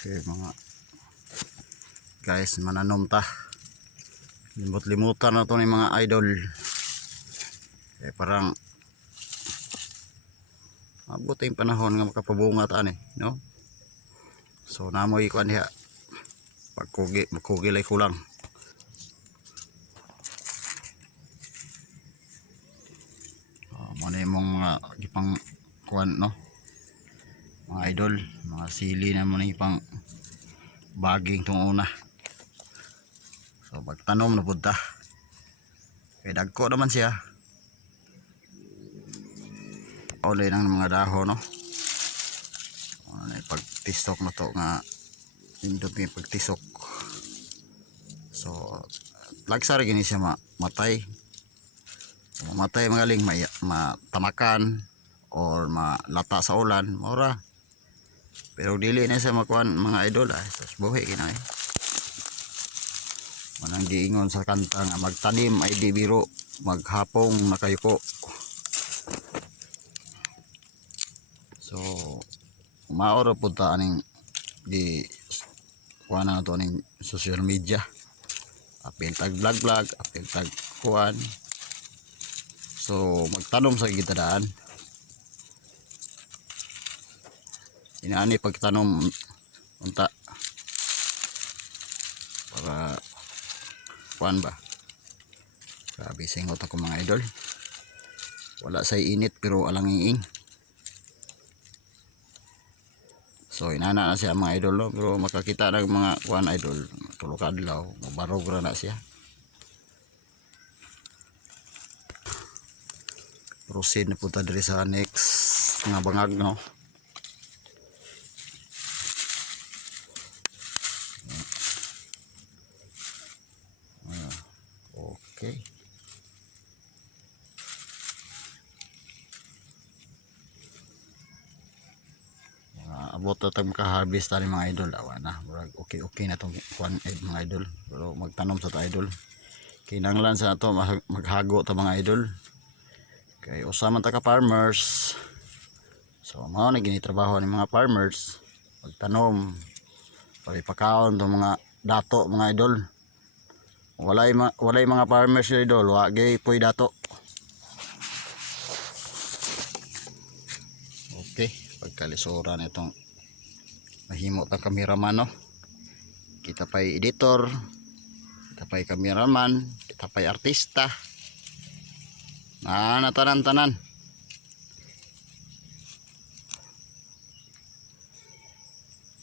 Okay mga guys, mananom ta. Limot-limutan na to ni mga idol. Parang mabuti yung panahon nga makapabunga ta ni, no? So namoy kuan diha. Magkugi lay kulang. Muna yung mga ipang kuan, no? Mga idol, mga sili na muna ipang baging tong una. So pagtanom na punta, kaya dagko naman siya. Ulay ng mga dahon, no? Pagtisok na to nga indot nga pagtisok. So lagsar gini siya matay. Matay magaling matamakan or malata sa ulan, mura. Pero dili na siya makuan mga idol, sus buhi kinay. Manang giingon sa kanta nga magtanim ay di biro, maghapong nakayuko. So maoro pud ta aning di kuan na to ning social media. Apil tag vlog, apil tag kuan. So magtanom sa gitadaan. Inaani pagtanom unta para kuan ba. Grabe singot ako mga idol. Wala say init pero alangiing. So inana na siya mga idol, no? Pero makakita ng mga kuan idol, tulog adlaw, mabarog ra na siya. Proceed na punta diri sa next nga bangag, no? Okay. Abot na tag maka-harvest tani mga idol, awa na murag okay na tong kuan mga idol. Pero magtanom sa ta idol, kinanglan sa ato maghago ta mga idol, kay usa man ta ka farmers. So mao na gini trabaho ni mga farmers, magtanom pagipakaon tong mga dato mga idol. Walay mga farmers idol, wa gay puy dato. Okay, pagkalisuran itong mahimo tang kameraman, no? Kita pa'y editor, kita pa'y kameraman, kita pa'y artista. Tanan-tanan.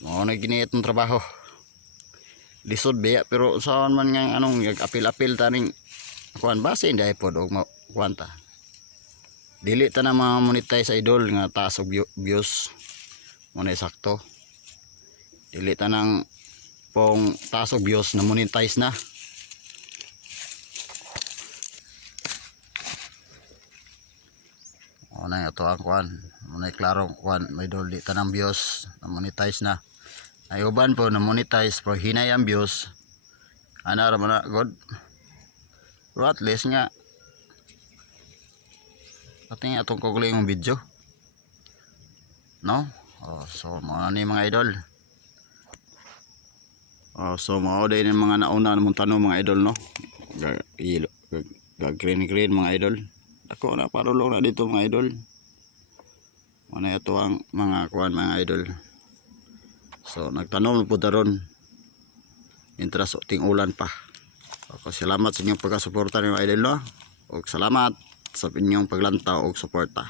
Mo na gini itong trabaho. Lisod biya pero saan man nga anong apil-apil taning kuan base inday pod og kuan ta. Dili ta na ma-monetize idol nga taas og views. Muna sakto. Dili ta nang pong taas og views na monetize na. Muna ito ang kuan. Muna klaro kuan idol, di ta nang views na monetize na. Ay uban po na monetize pero hinay ang views. Ana ra man god. Pero at least nga ating atong kuguling yung video, no? So mga ni mga idol. So mao din yung mga nauna namong tanong mga idol, no? Green mga idol. Ako na parulong na dito mga idol. Ano ito ang mga kuan mga idol. So nagtanong po daron intras ting ulan pa. So, salamat sa inyong pagkasuporta ng idol, no? O salamat sa inyong paglantaw o suporta.